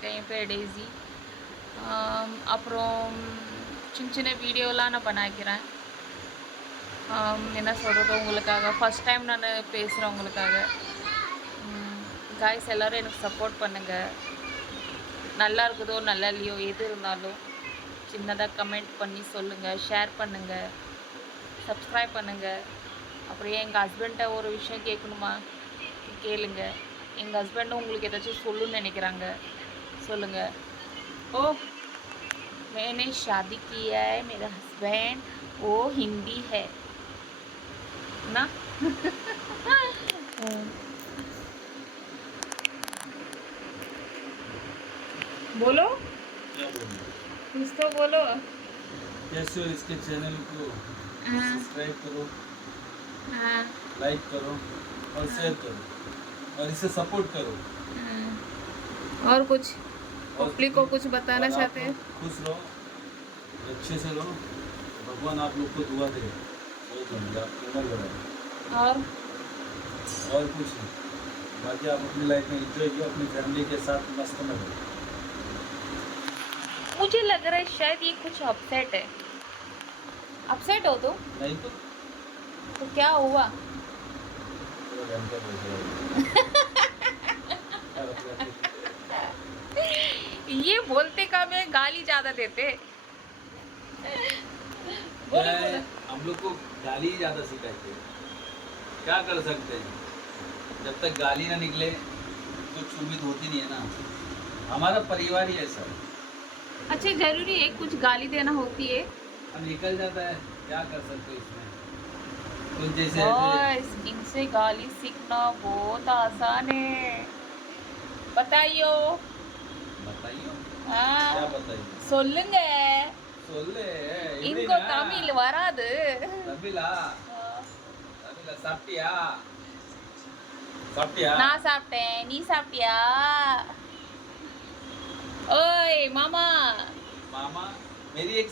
இருக்கேன். என் பேர் டெய்ஸி. அப்புறம் சின்ன சின்ன வீடியோலாம் நான் பண்ணிக்கிறேன். என்ன சொல்கிறது, உங்களுக்காக ஃபஸ்ட் டைம் நான் பேசுகிறேன் உங்களுக்காக. காய்ஸ் எல்லோரும் எனக்கு சப்போர்ட் பண்ணுங்கள். நல்லா இருக்குதோ நல்லா இல்லையோ எது இருந்தாலும் சின்னதாக கமெண்ட் பண்ணி சொல்லுங்கள், ஷேர் பண்ணுங்கள், சப்ஸ்கிரைப் பண்ணுங்கள். அப்புறம் எங்கள் ஹஸ்பண்ட்டை ஒரு விஷயம் கேட்கணுமா கேளுங்க. எங்கள் ஹஸ்பண்டும் உங்களுக்கு ஏதாச்சும் சொல்லணும்னு நினைக்கிறாங்க, சொல்லுங்கள். ओ मैंने शादी किया है, मेरा हस्बैंड वो हिंदी है ना। बोलो, क्या बोलूं? कुछ तो बोलो। कैसे हो? इसके चैनल को सब्सक्राइब करो, लाइक करो और शेयर करो और इसे सपोर्ट करो। और कुछ पब्लिक को कुछ बताना चाहते हैं? खुश रहो, अच्छे से रहो, भगवान आप लोग को दुआ दे, उम्र बढ़ाए और कुछ नहीं। बाकी आप अपनी लाइफ में एंजॉय किया, अपनी फैमिली के साथ मस्त में रहो। मुझे लग रहा है शायद ये कुछ अपसेट है। अपसेट हो तो नहीं तो क्या हुआ? ये बोलते का में गाली ज्यादा देते। हम लोग को गाली ही ज्यादा सिखाते हैं, क्या कर सकते हैं? जब तक गाली ना निकले कुछ उम्मीद होती नहीं है ना। हमारा परिवार ही ऐसा है। अच्छा, जरूरी है कुछ गाली देना होती है? अब निकल जाता है, क्या कर सकते हो इसमें? कुछ जैसे इनसे गाली सीखना बहुत आसान है। बताइयो बताइयो, हाँ, क्या बताइए? சொல்லுங்க. சொல்லு. इनको தமிழ் வராது. தமிழா? சாப்பிட்டியா? சாப்பிட்டியா? நான் சாப்பிட்டேன், நீ சாப்பிட்டியா? ओए मामा मामा मेरी एक